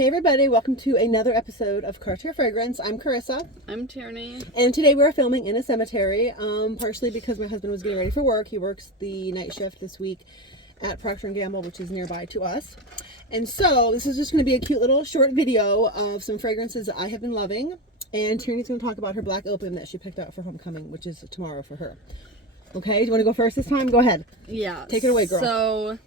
Hey everybody, welcome to another episode of Cartier Fragrance. I'm Carissa. I'm Tierney. And today we're filming in a cemetery, partially because my husband was getting ready for work. He works the night shift this week at Procter & Gamble, which is nearby to us. And so this is just going to be a cute little short video of some fragrances that I have been loving. And Tierney's going to talk about her Black Opium that she picked out for homecoming, which is tomorrow for her. Okay, do you want to go first this time? Go ahead. Yeah. Take it away, girl. So,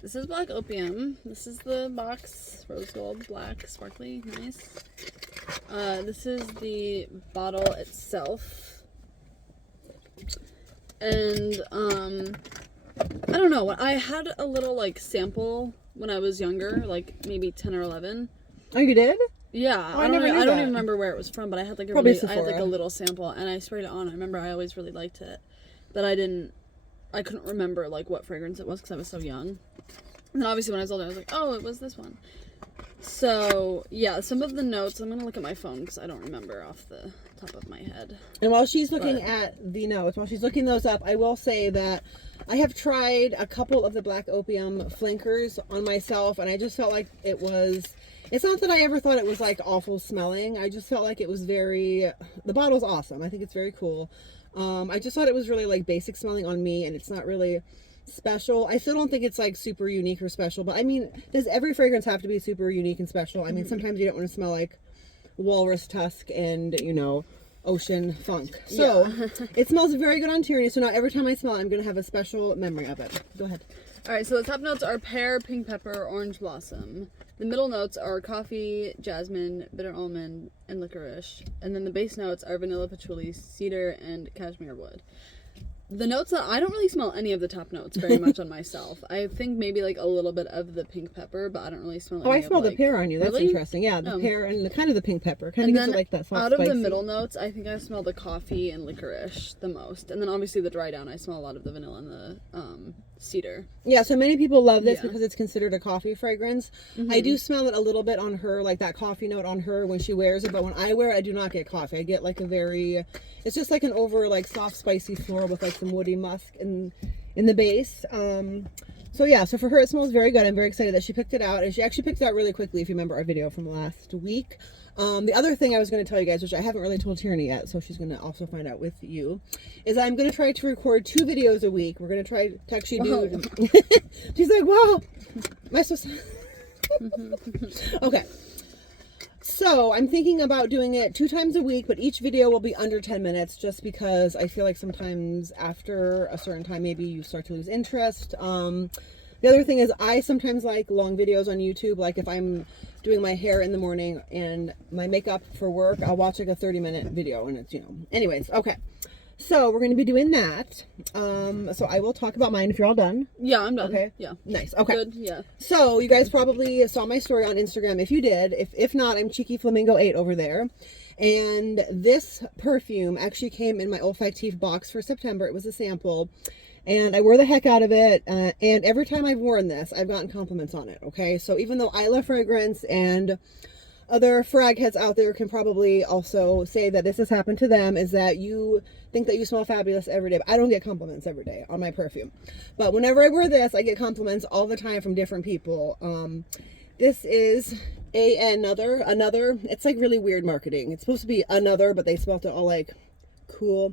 this is Black Opium. This is the box, rose gold, black, sparkly, nice. This is the bottle itself. And, I don't know, I had a little, like, sample when I was younger, like, maybe 10 or 11. Oh, you did? Yeah. Oh, I don't even remember where it was from, but I had, like, a little sample, and I sprayed it on. I remember I always really liked it, but I couldn't remember, like, what fragrance it was because I was so young. And then obviously when I was older, I was like, oh, it was this one. So, yeah, some of the notes, I'm going to look at my phone because I don't remember off the top of my head. And while she's looking at the notes, while she's looking those up, I will say that I have tried a couple of the Black Opium flankers on myself, and I just felt like it's not that I ever thought it was, like, awful smelling. I just felt like it was the bottle's awesome. I think it's very cool. I just thought it was really, like, basic smelling on me, and it's not really special. I still don't think it's, like, super unique or special, but I mean, does every fragrance have to be super unique and special? I mean, sometimes you don't want to smell like walrus tusk and, you know, ocean funk. So, yeah. It smells very good on Tierney, so now every time I smell it, I'm going to have a special memory of it. Go ahead. Alright, so the top notes are pear, pink pepper, orange blossom. The middle notes are coffee, jasmine, bitter almond, and licorice. And then the base notes are vanilla, patchouli, cedar, and cashmere wood. The notes that I don't really smell any of the top notes very much on myself. I think maybe like a little bit of the pink pepper, but I don't really smell. I smell the pear on you. That's really interesting. Yeah, the pear and the pink pepper. Kind of gives it like that soft, out of spicy. the middle notes, I think I smell the coffee and licorice the most, and then obviously the dry down, I smell a lot of the vanilla and the cedar. Yeah, so many people love this because it's considered a coffee fragrance. I do smell it a little bit on her, like that coffee note on her when she wears it, but when I wear it, I do not get coffee. I get like it's just like an like soft, spicy floral with like some woody musk in the base. So yeah, so for her it smells very good. I'm very excited that she picked it out, and she actually picked it out really quickly if you remember our video from last week. The other thing I was going to tell you guys, which I haven't really told Tierney yet, so she's going to also find out with you, is I'm going to try to record 2 videos a week. We're going to try to actually do... She's like, wow, am I supposed to... Okay. So I'm thinking about doing it 2 times a week, but each video will be under 10 minutes just because I feel like sometimes after a certain time, maybe you start to lose interest. The other thing is I sometimes like long videos on YouTube. Like if I'm doing my hair in the morning and my makeup for work, I'll watch like a 30-minute video and it's, anyways, okay. So we're going to be doing that. So I will talk about mine if you're all done. Yeah, I'm done. Okay. Yeah. Nice. Okay. Good. Yeah. So you guys probably saw my story on Instagram. If you did, if not, I'm Cheeky Flamingo 8 over there. And this perfume actually came in my olfactive box for September. It was a sample. And I wore the heck out of it. And every time I've worn this, I've gotten compliments on it. Okay. So even though I love fragrance and other frag heads out there can probably also say that this has happened to them, is that you think that you smell fabulous every day. But I don't get compliments every day on my perfume. But whenever I wear this, I get compliments all the time from different people. This is another. It's like really weird marketing. It's supposed to be another, but they spelled it all like cool.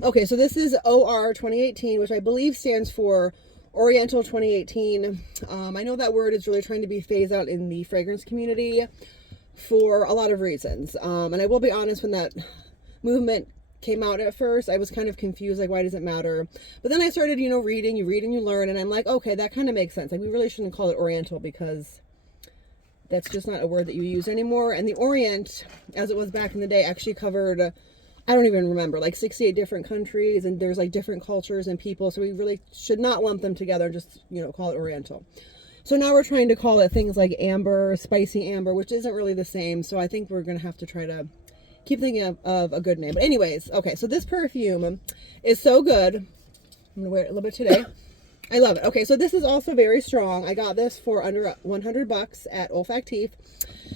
Okay, so this is OR 2018, which I believe stands for Oriental 2018. I know that word is really trying to be phased out in the fragrance community for a lot of reasons. And I will be honest, when that movement came out at first, I was kind of confused, like, why does it matter? But then I started, reading, you read and you learn, and I'm like, okay, that kind of makes sense. Like, we really shouldn't call it Oriental because that's just not a word that you use anymore. And the Orient, as it was back in the day, actually covered, I don't even remember, like 68 different countries, and there's like different cultures and people, so we really should not lump them together and just, call it Oriental. So now we're trying to call it things like amber, spicy amber, which isn't really the same. So I think we're going to have to try to keep thinking of a good name. But anyways, okay, so this perfume is so good. I'm going to wear it a little bit today. I love it. Okay, so this is also very strong. I got this for under $100 at Olfactif.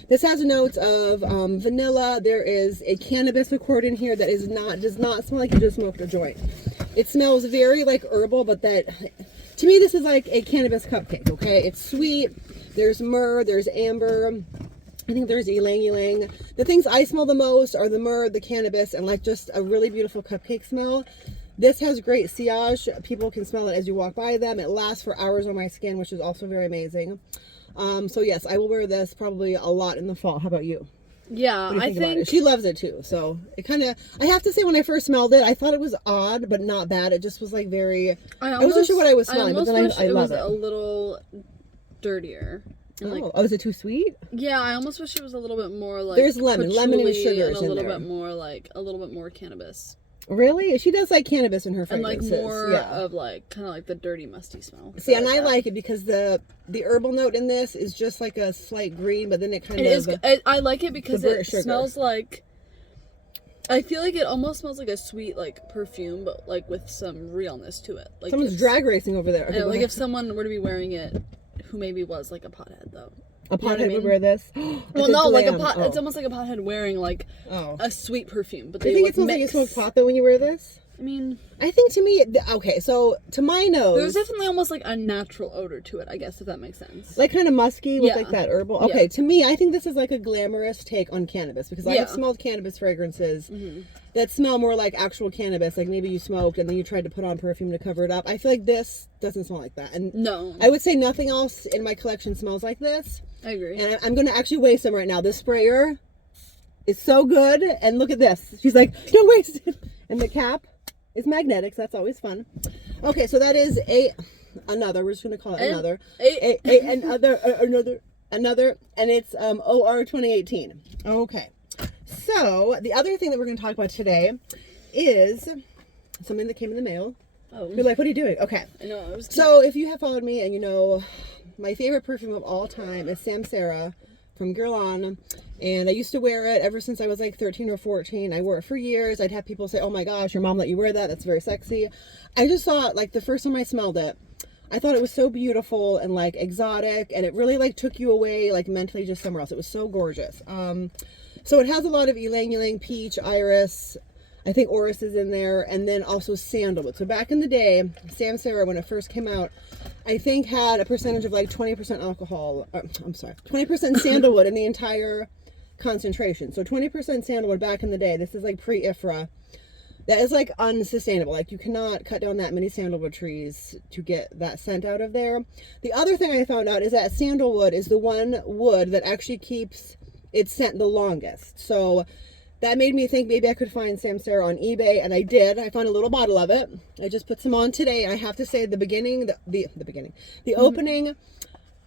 This has notes of vanilla. There is a cannabis accord in here that does not smell like you just smoked a joint. It smells very like herbal, but to me this is like a cannabis cupcake. Okay, it's sweet. There's myrrh. There's amber. I think there's ylang ylang. The things I smell the most are the myrrh, the cannabis, and like just a really beautiful cupcake smell. This has great sillage. People can smell it as you walk by them. It lasts for hours on my skin, which is also very amazing. So yes, I will wear this probably a lot in the fall. How about you? Yeah, I think she loves it too. So it kind of, I have to say, when I first smelled it, I thought it was odd, but not bad. It just was like very, I wasn't sure what I was smelling, but then I love it. It was a little dirtier. And oh, is it too sweet? Yeah, I almost wish it was a little bit more like there's lemon and sugar, and a little bit more cannabis. Really? She does like cannabis in her fragrances. And like more of like kind of like the dirty musty smell. See, and I like it because the herbal note in this is just like a slight green, but then it kind of I like it because it smells like, I feel like it almost smells like a sweet like perfume, but like with some realness to it. Like someone's drag racing over there. Okay, like if someone were to be wearing it, who maybe was like a pothead though. A pothead would wear this? Well, no, like a pot. Oh. It's almost like a pothead wearing like a sweet perfume. But they think it smells like you smoke pot though when you wear this? I mean, I think to me, okay, so to my nose, there's definitely almost like a natural odor to it, I guess, if that makes sense. Like kind of musky with like that herbal. Okay, to me, I think this is like a glamorous take on cannabis because I have smelled cannabis fragrances that smell more like actual cannabis, like maybe you smoked and then you tried to put on perfume to cover it up. I feel like this doesn't smell like that. And no, I would say nothing else in my collection smells like this. I agree. And I'm going to actually waste some right now. This sprayer is so good. And look at this. She's like, don't waste it. And the cap is magnetic, so that's always fun. Okay, so that is another. We're just going to call it another. Another. And it's OR 2018. Okay. So the other thing that we're going to talk about today is something that came in the mail. Oh. You're like, what are you doing? Okay. I know. So if you have followed me and you know, my favorite perfume of all time is Samsara from Guerlain, and I used to wear it ever since I was like 13 or 14. I wore it for years. I'd have people say, oh my gosh, your mom let you wear that. That's very sexy. I just thought, like, the first time I smelled it, I thought it was so beautiful and like exotic, and it really like took you away like mentally just somewhere else. It was so gorgeous. So it has a lot of ylang ylang, peach, iris, I think orris is in there, and then also sandalwood. So back in the day, Samsara, when it first came out, I think had a percentage of like 20% alcohol. 20% sandalwood in the entire concentration. So 20% sandalwood back in the day. This is like pre-IFRA. That is like unsustainable. Like you cannot cut down that many sandalwood trees to get that scent out of there. The other thing I found out is that sandalwood is the one wood that actually keeps its scent the longest. So that made me think maybe I could find Samsara on eBay, and I did. I found a little bottle of it. I just put some on today. I have to say the opening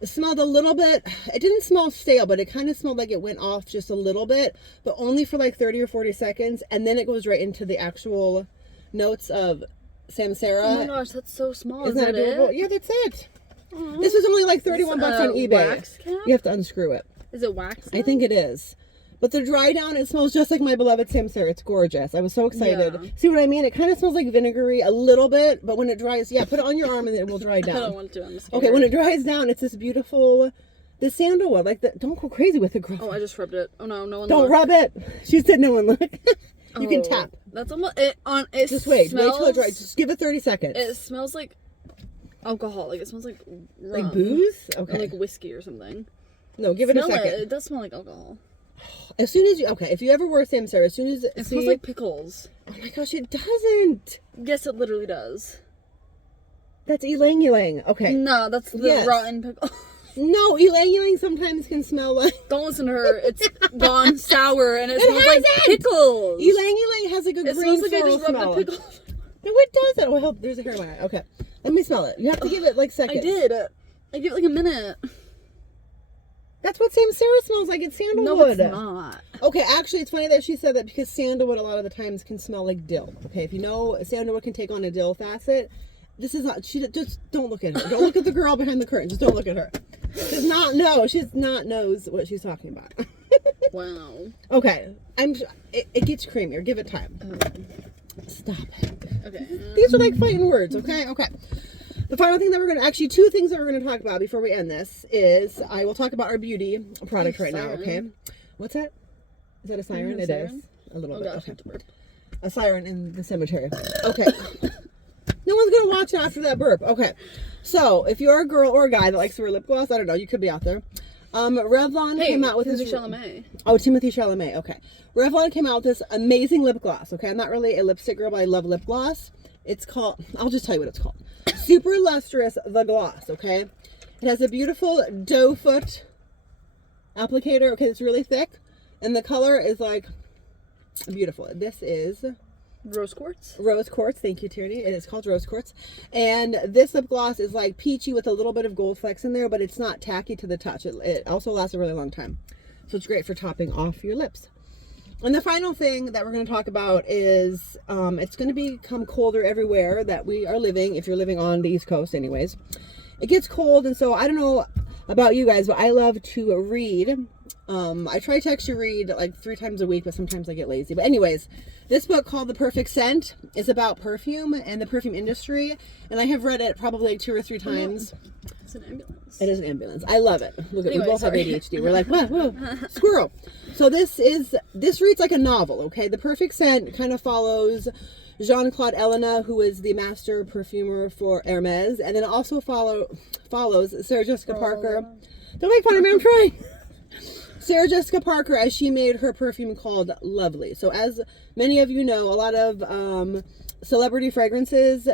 smelled a little bit, it didn't smell stale, but it kind of smelled like it went off just a little bit, but only for like 30 or 40 seconds, and then it goes right into the actual notes of Samsara. Oh my gosh, that's so small. Isn't that adorable? Yeah, that's it. Aww. This was only like 31 bucks on eBay. Wax cap? You have to unscrew it. Is it wax? I think it is. But the dry down, it smells just like my beloved Samsara. It's gorgeous. I was so excited. Yeah. See what I mean? It kind of smells like vinegary a little bit, but when it dries, put it on your arm and it will dry down. I don't want to. I'm scared. Okay, when it dries down, it's this beautiful, the sandalwood. Like, don't go crazy with it, girl. Oh, I just rubbed it. Oh no, no one. Don't rub it. She said no one look. You can tap. That's almost it. Just wait till it dries. Just give it 30 seconds. It smells like alcohol. Like it smells like rum. Like booze. Okay. Or like whiskey or something. No, give it a second. It does smell like alcohol. As soon as if you ever wear Samsara, as soon as it smells like pickles. Oh my gosh, it doesn't. Yes, it literally does. That's ylang ylang. Okay. No, that's the rotten pickle. No, ylang ylang sometimes can smell like. Don't listen to her. It's gone sour and it smells like pickles. Ylang ylang has like a green floral smell. No, it doesn't. Oh, there's a hair in my eye. Okay, let me smell it. You have to give it like seconds. I did. I give it like a minute. That's what Samsara smells like. It's sandalwood. No, it's not. Okay, actually, it's funny that she said that because sandalwood a lot of the times can smell like dill. Okay, if you know sandalwood can take on a dill facet, this is not. She just don't look at her. Don't look at the girl behind the curtain. Just don't look at her. She does not know. She does not knows what she's talking about. Wow. Okay, it gets creamier. Give it time. Stop it. Okay. These are like fighting words. Okay. Okay. The final thing that two things that we're going to talk about before we end this is I will talk about our beauty product right now, okay? What's that? Is that a siren? It is. A little bit. Gosh, okay. A siren in the cemetery. Okay. No one's going to watch it after that burp. Okay. So, if you're a girl or a guy that likes to wear lip gloss, I don't know, you could be out there. Revlon came out with Timothée this. Chalamet. Oh, Timothée Chalamet. Okay. Revlon came out with this amazing lip gloss. Okay, I'm not really a lipstick girl, but I love lip gloss. It's called. I'll just tell you what it's called. Super Lustrous the Gloss. Okay. It has a beautiful doe foot applicator. Okay, it's really thick, and the color is like beautiful. This is Rose Quartz. Rose Quartz. Thank you, Tierney. It is called Rose Quartz. And this lip gloss is like peachy with a little bit of gold flecks in there, but it's not tacky to the touch. It also lasts a really long time. So it's great for topping off your lips. And the final thing that we're going to talk about is it's going to become colder everywhere that we are living, if you're living on the East Coast anyways. It gets cold, and so I don't know about you guys, but I love to read. I try to actually read like 3 times a week, but sometimes I get lazy. But anyways, this book called The Perfect Scent is about perfume and the perfume industry, and I have read it probably like 2 or 3 times. It's an ambulance. It is an ambulance. I love it. Look, Anyway, we both sorry. have ADHD. We're like, whoa, whoa, squirrel. So this reads like a novel, okay? The Perfect Scent kind of follows Jean-Claude Elena, who is the master perfumer for Hermes, and then it also follows Sarah Jessica Parker. Don't make fun of me, I'm trying. Sarah Jessica Parker, as she made her perfume called Lovely. So as many of you know, a lot of celebrity fragrances,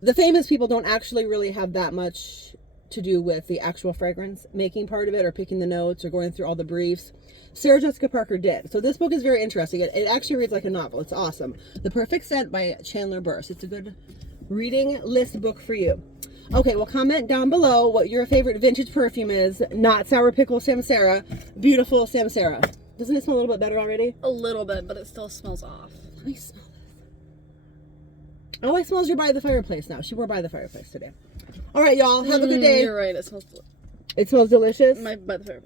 the famous people don't actually really have that much to do with the actual fragrance making part of it, or picking the notes, or going through all the briefs. Sarah Jessica Parker did. So this book is very interesting. It actually reads like a novel. It's awesome. The Perfect Scent by Chandler Burr. So it's a good reading list book for you. Okay, well, comment down below what your favorite vintage perfume is. Not Sour Pickle Samsara. Beautiful Samsara. Doesn't it smell a little bit better already? A little bit, but it still smells off. Let me smell this. Oh, I smells you're by the fireplace now. She wore by the fireplace today. All right, y'all. Have a good day. You're right. It smells It smells delicious. by the fireplace.